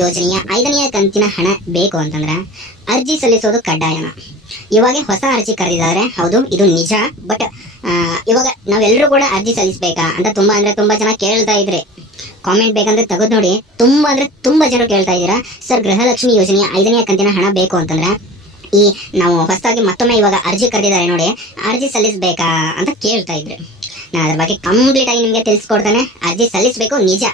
ಯೋಜನೆಯ 5ನೇ ಕಂತಿನ ಹಣ ಬೇಕು ಅಂತಂದ್ರೆ ಅರ್ಜಿ ಸಲ್ಲಿಸೋದು ಕಡ್ಡಾಯನ? ಇವಾಗ ಹೊಸ ಅರ್ಜಿ ಕರೆದಿದ್ದಾರೆ, ಹೌದು ಇದು ನಿಜ. ಬಟ್ ಇವಾಗ ನಾವೆಲ್ಲರೂ ಕೂಡ ಅರ್ಜಿ ಸಲ್ಲಿಸಬೇಕಾ ಅಂತ ತುಂಬಾ ಜನ ಕೇಳ್ತಾ ಇದ್ರಿ. ಕಾಮೆಂಟ್ ಬೇಕಂದ್ರೆ ತೆಗೆದು ನೋಡಿ, ತುಂಬಾ ಜನ ಕೇಳ್ತಾ ಇದ್ದೀರಾ, ಸರ್ ಗೃಹಲಕ್ಷ್ಮಿ ಯೋಜನೆಯ 5ನೇ ಕಂತಿನ ಹಣ ಬೇಕು ಅಂತಂದ್ರೆ ನಾವು ಹೊಸದಾಗಿ ಮತ್ತೊಮ್ಮೆ ಇವಾಗ ಅರ್ಜಿ ಕರೆದಿದ್ದಾರೆ ನೋಡಿ, ಅರ್ಜಿ ಸಲ್ಲಿಸಬೇಕಾ ಅಂತ ಕೇಳ್ತಾ ಇದ್ರಿ. ನಾನು ಅದ್ರ ಬಗ್ಗೆ ಕಂಪ್ಲೀಟ್ ಆಗಿ ನಿಮಗೆ ತಿಳಿಸ್ಕೊಡ್ತೇನೆ. ಅರ್ಜಿ ಸಲ್ಲಿಸಬೇಕು ನಿಜ.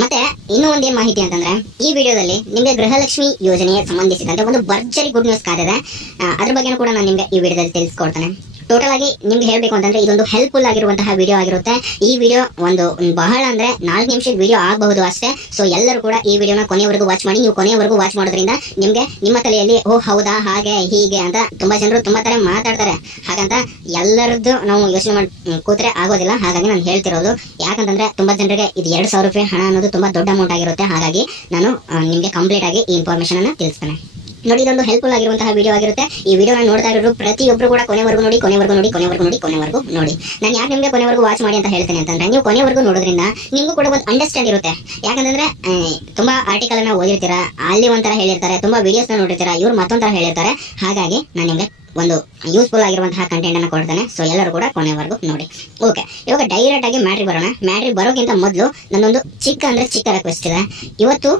ಮತ್ತೆ ಇನ್ನೂ ಒಂದೇನು ಮಾಹಿತಿ ಅಂತಂದ್ರೆ, ಈ ವಿಡಿಯೋದಲ್ಲಿ ನಿಮಗೆ ಗೃಹಲಕ್ಷ್ಮಿ ಯೋಜನೆಗೆ ಸಂಬಂಧಿಸಿದಂತೆ ಒಂದು ಭರ್ಜರಿ ಗುಡ್ ನ್ಯೂಸ್ ಕಾದಿದೆ. ಅದ್ರ ಬಗ್ಗೆ ಕೂಡ ನಾನು ನಿಮಗೆ ಈ ವಿಡಿಯೋದಲ್ಲಿ ತಿಳಿಸ್ಕೊಡ್ತೇನೆ. ಟೋಟಲ್ ಆಗಿ ನಿಮ್ಗೆ ಹೇಳ್ಬೇಕು ಅಂತಂದ್ರೆ ಇದೊಂದು ಹೆಲ್ಪ್ಫುಲ್ ಆಗಿರುವಂತಹ ವಿಡಿಯೋ ಆಗಿರುತ್ತೆ. ಈ ವಿಡಿಯೋ ಒಂದು ಬಹಳ ಅಂದ್ರೆ 4 ನಿಮಿಷದ ವಿಡಿಯೋ ಆಗಬಹುದು ಅಷ್ಟೇ. ಸೊ ಎಲ್ಲರೂ ಕೂಡ ಈ ವಿಡಿಯೋನ ಕೊನೆಯವರೆಗೂ ವಾಚ್ ಮಾಡಿ. ನೀವು ಕೊನೆಯವರೆಗೂ ವಾಚ್ ಮಾಡೋದ್ರಿಂದ ನಿಮ್ಗೆ ನಿಮ್ಮ ತಲೆಯಲ್ಲಿ ಓ ಹೌದಾ ಹಾಗೆ ಹೀಗೆ ಅಂತ ತುಂಬಾ ಜನರು ತುಂಬಾ ತರ ಮಾತಾಡ್ತಾರೆ. ಹಾಗಂತ ಎಲ್ಲರದ್ದು ನಾವು ಯೋಚನೆ ಮಾಡಿ ಕೂತ್ರೆ ಆಗೋದಿಲ್ಲ. ಹಾಗಾಗಿ ನಾನು ಹೇಳ್ತಿರೋದು, ಯಾಕಂತಂದ್ರೆ ತುಂಬಾ ಜನರಿಗೆ ಇದು 2,000 ರೂಪಾಯಿ ಹಣ ಅನ್ನೋದು ತುಂಬಾ ದೊಡ್ಡ ಅಮೌಂಟ್ ಆಗಿರುತ್ತೆ. ಹಾಗಾಗಿ ನಾನು ನಿಮ್ಗೆ ಕಂಪ್ಲೀಟ್ ಆಗಿ ಈ ಇನ್ಫಾರ್ಮೇಶನ್ ಅನ್ನ ತಿಳಿಸ್ತೇನೆ. ನೋಡಿ, ಇದೊಂದು ಹೆಲ್ಪ್ಫುಲ್ ಆಗಿರುವಂತಹ ವಿಡಿಯೋ ಆಗಿರುತ್ತೆ. ಈ ವಿಡಿಯೋನ ನೋಡ್ತಾ ಇರೋರು ಪ್ರತಿಯೊಬ್ಬರು ಕೂಡ ಕೊನೆವರೆಗೂ ನೋಡಿ. ನಾನು ಯಾಕೆ ನಿಮಗೆ ಕೊನೆವರೆಗೂ ವಾಚ್ ಮಾಡಿ ಅಂತ ಹೇಳ್ತೇನೆ ಅಂತಂದ್ರೆ, ನೀವು ಕೊನೆವರೆಗೂ ನೋಡೋದ್ರಿಂದ ನಿಮಗೂ ಕೂಡ ಒಂದು ಅಂಡರ್ಸ್ಟ್ಯಾಂಡ್ ಇರುತ್ತೆ. ಯಾಕಂತಂದ್ರೆ ತುಂಬಾ ಆರ್ಟಿಕಲ್ ಅನ್ನ ಓದಿರ್ತೀರಾ, ಅಲ್ಲಿ ಒಂಥರ ಹೇಳಿರ್ತಾರೆ, ತುಂಬಾ ವಿಡಿಯೋಸ್ ನ ನೋಡಿರ್ತೀರಾ, ಇವ್ರು ಮತ್ತೊಂಥರ ಹೇಳಿರ್ತಾರೆ. ಹಾಗಾಗಿ ನಾನು ನಿಮ್ಗೆ ಒಂದು ಯೂಸ್ಫುಲ್ ಆಗಿರುವಂತಹ ಕಂಟೆಂಟ್ ಅನ್ನ ಕೊಡ್ತೇನೆ. ಸೊ ಎಲ್ಲರೂ ಕೂಡ ಕೊನೆವರೆಗೂ ನೋಡಿ. ಓಕೆ, ಇವಾಗ ಡೈರೆಕ್ಟ್ ಆಗಿ ಮ್ಯಾಟ್ರಿ ಬರೋಣ. ಮ್ಯಾಟ್ರಿ ಬರೋಕ್ಕಿಂತ ಮೊದಲು ನನ್ನೊಂದು ಚಿಕ್ಕ ರಿಕ್ವೆಸ್ಟ್ ಇದೆ. ಇವತ್ತು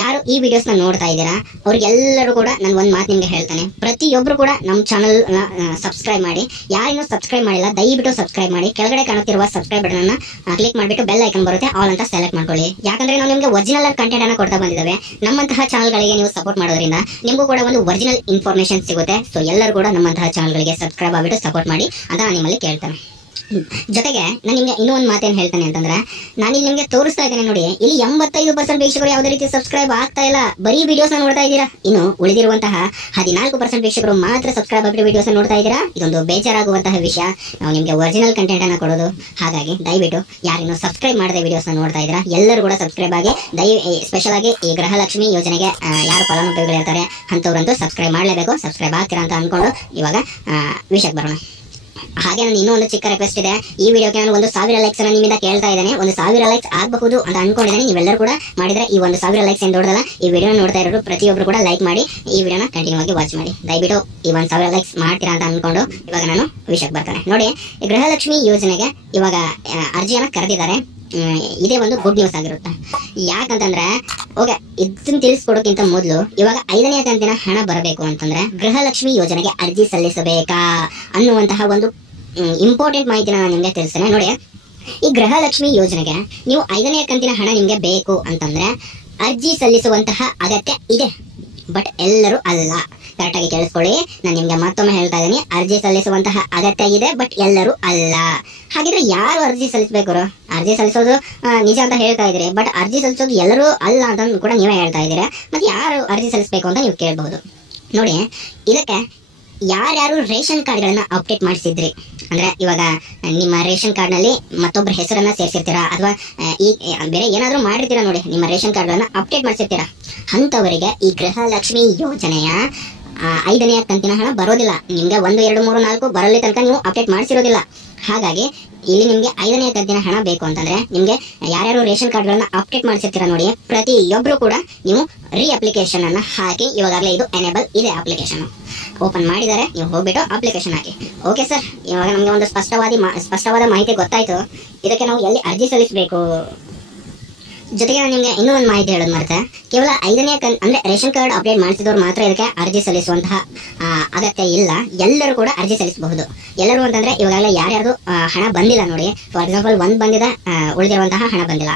ಯಾರು ಈ ವಿಡಿಯೋಸ್ ನ ನೋಡ್ತಾ ಇದ್ದೀರಾ ಅವ್ರಿಗೆಲ್ಲರೂ ಕೂಡ ನಾನು ಒಂದು ಮಾತು ನಿಮ್ಗೆ ಹೇಳ್ತೇನೆ. ಪ್ರತಿಯೊಬ್ರು ಕೂಡ ನಮ್ಮ ಚಾನಲ್ ಸಬ್ಸ್ಕ್ರೈಬ್ ಮಾಡಿ. ಯಾರಿನ್ನೂ ಸಬ್ಸ್ಕ್ರೈಬ್ ಮಾಡಿಲ್ಲ ದಯವಿಟ್ಟು ಸಬ್ಸ್ಕ್ರೈಬ್ ಮಾಡಿ. ಕೆಳಗಡೆ ಕಾಣುತ್ತಿರುವ ಸಬ್ಸ್ಕ್ರೈಬ್ ಬಟನ್ ಅನ್ನ ಕ್ಲಿಕ್ ಮಾಡಿಬಿಟ್ಟು ಬೆಲ್ ಐಕನ್ ಬರುತ್ತೆ, ಆಲ್ ಅಂತ ಸೆಲೆಕ್ಟ್ ಮಾಡ್ಕೊಳ್ಳಿ. ಯಾಕಂದ್ರೆ ನಾವು ನಿಮ್ಗೆ ಒರಿಜಿನಲ್ ಕಂಟೆಂಟ್ ಅನ್ನ ಕೊಡ್ತಾ ಬಂದಿದ್ದೇವೆ. ನಮ್ಮಂತಹ ಚಾನಲ್ಗಳಿಗೆ ನೀವು ಸಪೋರ್ಟ್ ಮಾಡೋದ್ರಿಂದ ನಿಮಗೂ ಕೂಡ ಒಂದು ಒರಿಜಿನಲ್ ಇನ್ಫಾರ್ಮೇಶನ್ ಸಿಗುತ್ತೆ. ಸೊ ಎಲ್ಲರೂ ಕೂಡ ನಮ್ಮಂತಹ ಚಾನಲ್ಗಳಿಗೆ ಸಬ್ಸ್ಕ್ರೈಬ್ ಆಗಿಬಿಟ್ಟು ಸಪೋರ್ಟ್ ಮಾಡಿ ಅಂತ ನಾನು ನಿಮ್ಮಲ್ಲಿ ಕೇಳ್ತೇನೆ. ಜೊತೆಗೆ ನಾನು ನಿಮ್ಗೆ ಇನ್ನೂ ಒಂದು ಮಾತೇನು ಹೇಳ್ತೇನೆ ಅಂತಂದ್ರೆ, ನಾನು ಇಲ್ಲಿ ನಿಮ್ಗೆ ತೋರಿಸ್ತಾ ಇದ್ದೇನೆ ನೋಡಿ, ಇಲ್ಲಿ 85% ವೀಕ್ಷಕರು ಯಾವುದೇ ರೀತಿ ಸಬ್ಸ್ಕ್ರೈಬ್ ಆಗ್ತಾ ಇಲ್ಲ, ಬರೀ ವಿಡಿಯೋಸ್ ನೋಡ್ತಾ ಇದ್ದೀರಾ. ಇನ್ನು ಉಳಿದಿರುವಂತಹ 14% ವೀಕ್ಷಕರು ಮಾತ್ರ ಸಬ್ಸ್ಕ್ರೈಬ್ ಆಗಿರೋ ವಿಡಿಯೋಸ್ ನೋಡ್ತಾ ಇದ್ದೀರಾ. ಇದೊಂದು ಬೇಜಾರಾಗುವಂತಹ ವಿಷಯ. ನಾವು ನಿಮ್ಗೆ ಒರಿಜಿನಲ್ ಕಂಟೆಂಟ್ ಅನ್ನ ಕೊಡೋದು. ಹಾಗಾಗಿ ದಯವಿಟ್ಟು ಯಾರಿನ್ನು ಸಬ್ಸ್ಕ್ರೈಬ್ ಮಾಡದೆ ವಿಡಿಯೋಸ್ ನೋಡ್ತಾ ಇದ್ದೀರಾ ಎಲ್ಲರೂ ಕೂಡ ಸಬ್ಸ್ಕ್ರೈಬ್ ಆಗಿ. ಸ್ಪೆಷಲ್ ಆಗಿ ಈ ಗೃಹಲಕ್ಷ್ಮಿ ಯೋಜನೆಗೆ ಯಾರು ಫಲಾನುಭವಿಗಳಿರ್ತಾರೆ ಅಂಥವ್ರಂತೂ ಸಬ್ಸ್ಕ್ರೈಬ್ ಮಾಡಲೇಬೇಕು. ಸಬ್ಸ್ಕ್ರೈಬ್ ಆಗ್ತೀರಾ ಅಂತ ಅನ್ಕೊಂಡು ಇವಾಗ ವಿಷಯಕ್ಕೆ ಬರೋಣ. ಹಾಗೆ ನಾನು ಇನ್ನೂ ಒಂದು ಚಿಕ್ಕ ರಿಕ್ವೆಸ್ಟ್ ಇದೆ. ಈ ವಿಡಿಯೋಗೆ ನಾನು 1,000 ಲೈಕ್ಸ್ ಅನ್ನ ನಿಮ್ಮಿಂದ ಕೇಳ್ತಾ ಇದ್ದೇನೆ. 1,000 ಲೈಕ್ಸ್ ಆಗಬಹುದು ಅಂತ ಅನ್ಕೊಂಡಿದ್ದೇನೆ. ನೀವೆಲ್ಲರೂ ಕೂಡ ಮಾಡಿದ್ರೆ ಈ 1,000 ಲೈಕ್ಸ್ ಏನು ದೊಡ್ಡದಲ್ಲ. ಈ ವಿಡಿಯೋ ನೋಡ್ತಾ ಇರೋರು ಪ್ರತಿಯೊಬ್ಬರು ಕೂಡ ಲೈಕ್ ಮಾಡಿ, ಈ ವಿಡಿಯೋನ ಕಂಟಿನ್ಯೂ ಆಗಿ ವಾಚ್ ಮಾಡಿ. ದಯವಿಟ್ಟು ಈ 1,000 ಲೈಕ್ಸ್ ಮಾಡ್ತೀರಾ ಅಂತ ಅನ್ಕೊಂಡು ಇವಾಗ ನಾನು ವಿಷಯಕ್ಕೆ ಬರ್ತಾನೆ. ನೋಡಿ, ಗೃಹಲಕ್ಷ್ಮಿ ಯೋಜನೆಗೆ ಇವಾಗ ಅರ್ಜಿಯನ್ನ ಕರೆದಿದ್ದಾರೆ. ಇದೇ ಒಂದು ಗುಡ್ ನ್ಯೂಸ್ ಆಗಿರುತ್ತೆ. ಯಾಕಂತಂದ್ರೆ ಓಕೆ, ಇದನ್ನ ತಿಳಿಸ್ಕೊಡೋಕ್ಕಿಂತ ಮೊದಲು ಇವಾಗ 5ನೇ ಕಂತಿನ ಹಣ ಬರಬೇಕು ಅಂತಂದ್ರೆ ಗೃಹಲಕ್ಷ್ಮಿ ಯೋಜನೆಗೆ ಅರ್ಜಿ ಸಲ್ಲಿಸಬೇಕಾ ಅನ್ನುವಂತಹ ಒಂದು ಇಂಪಾರ್ಟೆಂಟ್ ಮಾಹಿತಿನ ನಾನು ನಿಮ್ಗೆ ತಿಳಿಸ್ತೇನೆ. ನೋಡಿ, ಈ ಗೃಹಲಕ್ಷ್ಮಿ ಯೋಜನೆಗೆ ನೀವು 5ನೇ ಕಂತಿನ ಹಣ ನಿಮ್ಗೆ ಬೇಕು ಅಂತಂದ್ರೆ ಅರ್ಜಿ ಸಲ್ಲಿಸುವಂತಹ ಅಗತ್ಯ ಇದೆ. ಬಟ್ ಎಲ್ಲರೂ ಅಲ್ಲ. ಕರೆಕ್ಟಾಗಿ ಕೇಳಿಸ್ಕೊಳ್ಳಿ, ನಾನು ನಿಮ್ಗೆ ಮತ್ತೊಮ್ಮೆ ಹೇಳ್ತಾ ಇದ್ದೀನಿ, ಅರ್ಜಿ ಸಲ್ಲಿಸುವಂತಹ ಅಗತ್ಯ ಇದೆ, ಬಟ್ ಎಲ್ಲರೂ ಅಲ್ಲ. ಹಾಗಿದ್ರೆ ಯಾರು ಅರ್ಜಿ ಸಲ್ಲಿಸಬೇಕು? ಅರ್ಜಿ ಸಲ್ಲಿಸೋದು ನಿಜ ಅಂತ ಹೇಳ್ತಾ ಇದ್ದೀರಿ, ಬಟ್ ಅರ್ಜಿ ಸಲ್ಲಿಸೋದು ಎಲ್ಲರೂ ಅಲ್ಲ ಅಂತ ಕೂಡ ನೀವೇ ಹೇಳ್ತಾ ಇದ್ದೀರಾ. ಮತ್ತೆ ಯಾರು ಅರ್ಜಿ ಸಲ್ಲಿಸಬೇಕು ಅಂತ ನೀವು ಕೇಳಬಹುದು. ನೋಡಿ, ಇದಕ್ಕೆ ಯಾರ್ಯಾರು ರೇಷನ್ ಕಾರ್ಡ್ಗಳನ್ನ ಅಪ್ಡೇಟ್ ಮಾಡಿಸಿದ್ರಿ ಅಂದ್ರೆ, ಇವಾಗ ನಿಮ್ಮ ರೇಷನ್ ಕಾರ್ಡ್ ನಲ್ಲಿ ಮತ್ತೊಬ್ಬರ ಹೆಸರನ್ನ ಸೇರಿಸಿರ್ತೀರಾ ಅಥವಾ ಈ ಬೇರೆ ಏನಾದ್ರೂ ಮಾಡಿರ್ತೀರಾ ನೋಡಿ, ನಿಮ್ಮ ರೇಷನ್ ಕಾರ್ಡ್ಗಳನ್ನ ಅಪ್ಡೇಟ್ ಮಾಡಿಸಿರ್ತೀರಾ, ಅಂತವರಿಗೆ ಈ ಗೃಹಲಕ್ಷ್ಮಿ ಯೋಜನೆಯ 5ನೇ ಕಂತಿನ ಹಣ ಬರೋದಿಲ್ಲ. ನಿಮ್ಗೆ 1, 2, 3, 4 ಬರಲಿ ತನಕ ನೀವು ಅಪ್ಡೇಟ್ ಮಾಡಿಸಿರೋದಿಲ್ಲ. ಹಾಗಾಗಿ ಇಲ್ಲಿ ನಿಮ್ಗೆ 5ನೇ ಕಂತಿನ ಹಣ ಬೇಕು ಅಂತಂದ್ರೆ ನಿಮ್ಗೆ ಯಾರ್ಯಾರು ರೇಷನ್ ಕಾರ್ಡ್ಗಳನ್ನ ಅಪ್ಡೇಟ್ ಮಾಡಿಸಿರ್ತೀರಾ ನೋಡಿ, ಪ್ರತಿಯೊಬ್ರು ಕೂಡ ನೀವು ಅಪ್ಲಿಕೇಶನ್ ಅನ್ನ ಹಾಕಿ. ಇವಾಗಲೇ ಇದು ಎನೇಬಲ್ ಇದೆ, ಅಪ್ಲಿಕೇಶನ್ ಓಪನ್ ಮಾಡಿದರೆ ನೀವು ಹೋಗ್ಬಿಟ್ಟು ಅಪ್ಲಿಕೇಶನ್ ಹಾಕಿ. ಓಕೆ ಸರ್, ಇವಾಗ ನಮ್ಗೆ ಒಂದು ಸ್ಪಷ್ಟವಾದ ಮಾಹಿತಿ ಗೊತ್ತಾಯ್ತು. ಇದಕ್ಕೆ ನಾವು ಎಲ್ಲಿ ಅರ್ಜಿ ಸಲ್ಲಿಸಬೇಕು? ಜೊತೆಗೆ ನಾನು ನಿಮ್ಗೆ ಇನ್ನೂ ಒಂದು ಮಾಹಿತಿ ಹೇಳೋದು ಮರೆತೆ, ಕೇವಲ 5ನೇ ಅಂದ್ರೆ ರೇಷನ್ ಕಾರ್ಡ್ ಅಪ್ಡೇಟ್ ಮಾಡಿಸಿದವರು ಮಾತ್ರ ಇದಕ್ಕೆ ಅರ್ಜಿ ಸಲ್ಲಿಸುವಂತಹ ಅಗತ್ಯ ಇಲ್ಲ. ಎಲ್ಲರೂ ಕೂಡ ಅರ್ಜಿ ಸಲ್ಲಿಸಬಹುದು. ಎಲ್ಲರೂ ಅಂತಂದ್ರೆ ಇವಾಗಲೇ ಯಾರ್ಯಾರು ಹಣ ಬಂದಿಲ್ಲ ನೋಡಿ, ಫಾರ್ ಎಕ್ಸಾಂಪಲ್ 1 ಬಂದಿದೆ, ಉಳಿದಿರುವಂತಹ ಹಣ ಬಂದಿಲ್ಲ.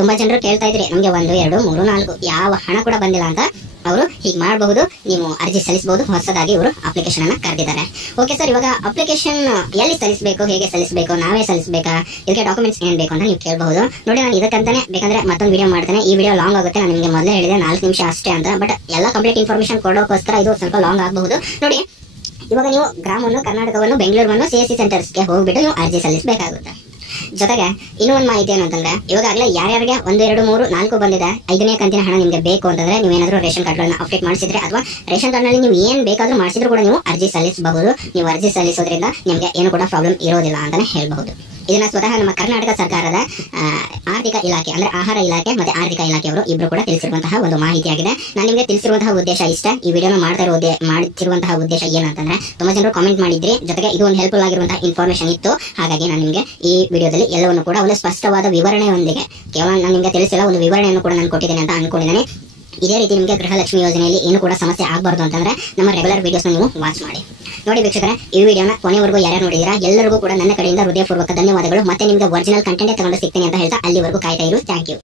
ತುಂಬಾ ಜನರು ಕೇಳ್ತಾ ಇದ್ರಿ ನಮ್ಗೆ 1, 2, 3, 4 ಯಾವ ಹಣ ಕೂಡ ಬಂದಿಲ್ಲ ಅಂತ. ಅವರು ಹೀಗೆ ಮಾಡಬಹುದು, ನೀವು ಅರ್ಜಿ ಸಲ್ಲಿಸಬಹುದು. ಹೊಸದಾಗಿ ಇವರು ಅಪ್ಲಿಕೇಶನ್ ಅನ್ನ ಕರೆದಿದ್ದಾರೆ. ಓಕೆ ಸರ್, ಇವಾಗ ಅಪ್ಲಿಕೇಶನ್ ಎಲ್ಲಿ ಸಲ್ಲಿಸಬೇಕು, ಹೇಗೆ ಸಲ್ಲಿಸಬೇಕು, ನಾವೇ ಸಲ್ಲಿಸಬೇಕಾ, ಇದಕ್ಕೆ ಡಾಕ್ಯುಮೆಂಟ್ಸ್ ಏನ್ ಬೇಕು ಅಂತ ನೀವು ಕೇಳಬಹುದು. ನೋಡಿ, ನಾನು ಇದಕ್ಕಂತಾನೆ ಬೇಕಂದ್ರೆ ಮತ್ತೊಂದು ವಿಡಿಯೋ ಮಾಡ್ತೇನೆ. ಈ ವಿಡಿಯೋ ಲಾಂಗ್ ಆಗುತ್ತೆ. ನಾನು ನಿಮಗೆ ಮೊದಲೇ ಹೇಳಿದೆ 4 ನಿಮಿಷ ಅಷ್ಟೇ ಅಂತ. ಬಟ್ ಎಲ್ಲ ಕಂಪ್ಲೀಟ್ ಇನ್ಫಾರ್ಮೇಶನ್ ಕೊಡೋಕ್ಕೋಸ್ಕರ ಇದು ಸ್ವಲ್ಪ ಲಾಂಗ್ ಆಗಬಹುದು. ನೋಡಿ, ಇವಾಗ ನೀವು ಗ್ರಾಮವನ್ನು, ಕರ್ನಾಟಕವನ್ನು, ಬೆಂಗಳೂರನ್ನು CSC ಸೆಂಟರ್ಸ್ಗೆ ಹೋಗ್ಬಿಟ್ಟು ನೀವು ಅರ್ಜಿ ಸಲ್ಲಿಸಬೇಕಾಗುತ್ತೆ. ಜೊತೆಗೆ ಇನ್ನೂ ಒಂದು ಮಾಹಿತಿ ಏನು ಅಂತಂದ್ರೆ, ಇವಾಗಲೇ ಯಾರ್ಯಾರಿಗೆ 1, 2, 3, 4 ಬಂದಿದೆ 5ನೇ ಕಂತಿನ ಹಣ ನಿಮ್ಗೆ ಬೇಕು ಅಂತಂದ್ರೆ ನೀವೇನಾದ್ರೂ ರೇಷನ್ ಕಾರ್ಡ್ಗಳನ್ನ ಅಪ್ಡೇಟ್ ಮಾಡಿಸಿದ್ರೆ ಅಥವಾ ರೇಷನ್ ಕಾರ್ಡ್ ನಲ್ಲಿ ನೀವು ಏನ್ ಬೇಕಾದ್ರೂ ಮಾಡಿಸಿದ್ರು ಕೂಡ ನೀವು ಅರ್ಜಿ ಸಲ್ಲಿಸಬಹುದು. ನೀವು ಅರ್ಜಿ ಸಲ್ಲಿಸೋದ್ರಿಂದ ನಿಮ್ಗೆ ಏನು ಕೂಡ ಪ್ರಾಬ್ಲಮ್ ಇರೋದಿಲ್ಲ ಅಂತಾನೆ ಹೇಳ್ಬಹುದು. ಇದನ್ನ ಸ್ವತಃ ನಮ್ಮ ಕರ್ನಾಟಕ ಸರ್ಕಾರದ ಆರ್ಥಿಕ ಇಲಾಖೆ ಅಂದ್ರೆ ಆಹಾರ ಇಲಾಖೆ ಮತ್ತೆ ಆರ್ಥಿಕ ಇಲಾಖೆಯವರು ಇಬ್ರು ಕೂಡ ತಿಳಿಸಿರುವಂತಹ ಒಂದು ಮಾಹಿತಿಯಾಗಿದೆ. ನಾನು ನಿಮಗೆ ತಿಳಿಸಿರುವಂತಹ ಉದ್ದೇಶ ಇಷ್ಟ. ಈ ವಿಡಿಯೋನ ಮಾಡ್ತಿರುವಂತಹ ಉದ್ದೇಶ ಏನಂತಂದ್ರೆ ತುಂಬಾ ಜನರು ಕಾಮೆಂಟ್ ಮಾಡಿದ್ರಿ, ಜೊತೆಗೆ ಇದು ಒಂದು ಹೆಲ್ಪ್ಫುಲ್ ಆಗಿರುವಂತಹ ಇನ್ಫಾರ್ಮೇಶನ್ ಇತ್ತು. ಹಾಗಾಗಿ ನಾನು ನಿಮಗೆ ಈ ವಿಡಿಯೋದಲ್ಲಿ ಎಲ್ಲವನ್ನು ಕೂಡ ಒಂದು ಸ್ಪಷ್ಟವಾದ ವಿವರಣೆಯೊಂದಿಗೆ, ಕೇವಲ ನಾನು ನಿಮಗೆ ತಿಳಿಸಿಲ್ಲ, ಒಂದು ವಿವರಣೆಯನ್ನು ಕೂಡ ನಾನು ಕೊಟ್ಟಿದ್ದೇನೆ ಅಂತ ಅನ್ಕೊಂಡಿದ್ದೇನೆ. ಇದೇ ರೀತಿ ನಿಮಗೆ ಗೃಹಲಕ್ಷ್ಮಿ ಯೋಜನೆಯಲ್ಲಿ ಏನು ಕೂಡ ಸಮಸ್ಯೆ ಆಗಬಾರ್ದು ಅಂತಂದ್ರೆ ನಮ್ಮ ರೆಗ್ಯುಲರ್ ವಿಡಿಯೋಸ್ನ ನೀವು ವಾಚ್ ಮಾಡಿ. ನೋಡಿ ವೀಕ್ಷಕರೇ, ಈ ವಿಡಿಯೋನ ಕೊನೆವರೆಗೂ ಯಾರ್ಯಾರು ನೋಡಿದಿರಾ ಎಲ್ಲರಿಗೂ ಕೂಡ ನನ್ನ ಕಡೆಯಿಂದ ಹೃದಯಪೂರ್ವಕ ಧನ್ಯವಾದಗಳು. ಮತ್ತೆ ನಿಮಗೆ ಒರಿಜಿನಲ್ ಕಂಟೆಂಟ್ ತಗೊಂಡು ಸಿಗ್ತೀನಿ ಅಂತ ಹೇಳ್ತಾ ಅಲ್ಲಿವರೆಗೂ ಕಾಯ್ತಾ ಇರು. Thank you.